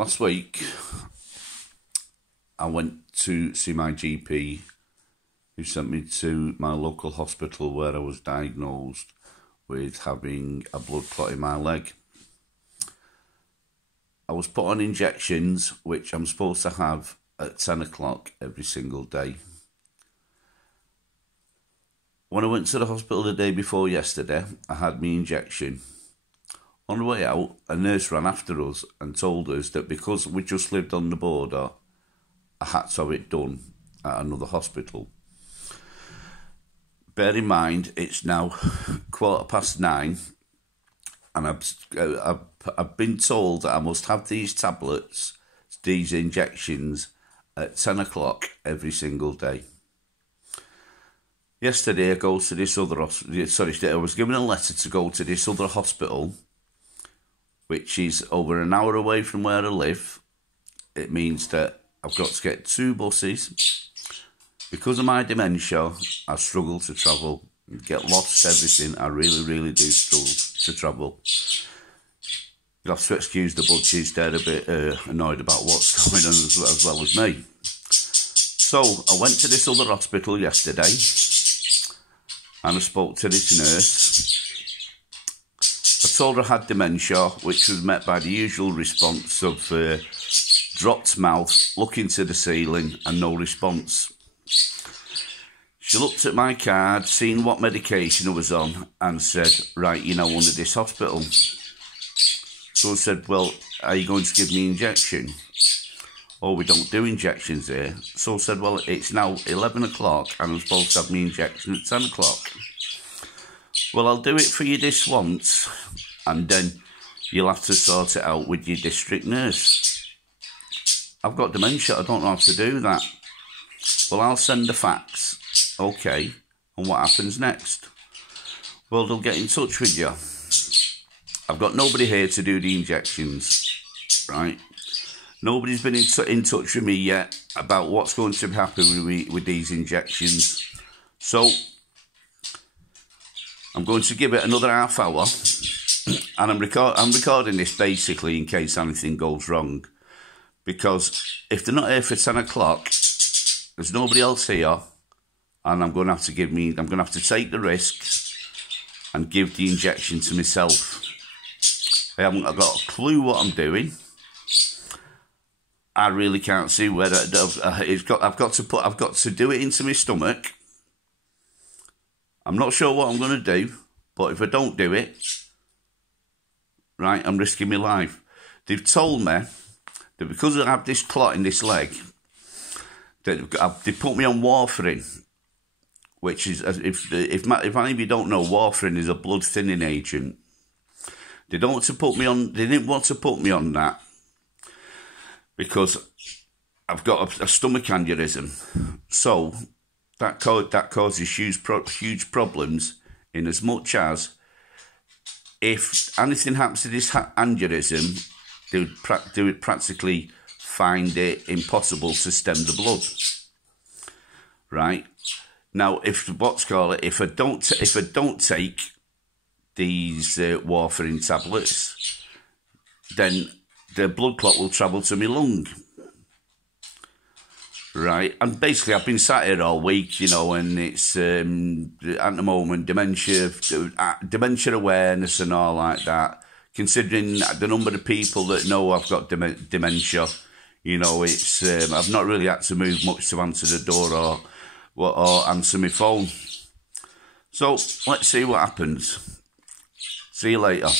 Last week, I went to see my GP, who sent me to my local hospital where I was diagnosed with having a blood clot in my leg. I was put on injections, which I'm supposed to have at 10 o'clock every single day. When I went to the hospital the day before yesterday, I had my injection. On the way out, a nurse ran after us and told us that because we just lived on the border, I had to have it done at another hospital. Bear in mind, it's now 9:15, and I've been told that I must have these tablets, these injections, at 10 o'clock every single day. Yesterday, I was given a letter to go to this other hospital, which is over an hour away from where I live. It means that I've got to get 2 buses. Because of my dementia, I struggle to travel, get lost, everything. I really, really do struggle to travel. You'll have to excuse the budgies, they're a bit annoyed about what's going on as well as me. So, I went to this other hospital yesterday, and I spoke to this nurse. I told her I had dementia, which was met by the usual response of dropped mouth, looking to the ceiling, and no response. She looked at my card, seen what medication I was on, and said, right, you're now under this hospital. So I said, well, are you going to give me an injection? Oh, we don't do injections here. So I said, well, it's now 11 o'clock, and I'm supposed to have my injection at 10 o'clock. Well, I'll do it for you this once, and then you'll have to sort it out with your district nurse. I've got dementia, I don't know how to do that. Well, I'll send the fax. Okay, and what happens next? Well, they'll get in touch with you. I've got nobody here to do the injections, right? Nobody's been in touch with me yet about what's going to happen with these injections. So, I'm going to give it another half hour, and I'm recording this basically in case anything goes wrong, because if they're not here for 10 o'clock, there's nobody else here, and I'm going to have to take the risk and give the injection to myself. I haven't got a clue what I'm doing. I really can't see whether I've got to do it into my stomach. I'm not sure what I'm going to do, but if I don't do it, right, I'm risking my life. They've told me that because I have this clot in this leg, that they put me on warfarin, which is, if any of you don't know, warfarin is a blood thinning agent. They didn't want to put me on that because I've got a stomach aneurysm. So that causes huge problems, in as much as if anything happens to this aneurysm, they would practically find it impossible to stem the blood. Right now, if I don't take these warfarin tablets, then the blood clot will travel to my lung. Right, and basically I've been sat here all week, and it's at the moment dementia awareness and all like that. Considering the number of people that know I've got dementia, it's I've not really had to move much to answer the door or answer my phone. So let's see what happens. See you later.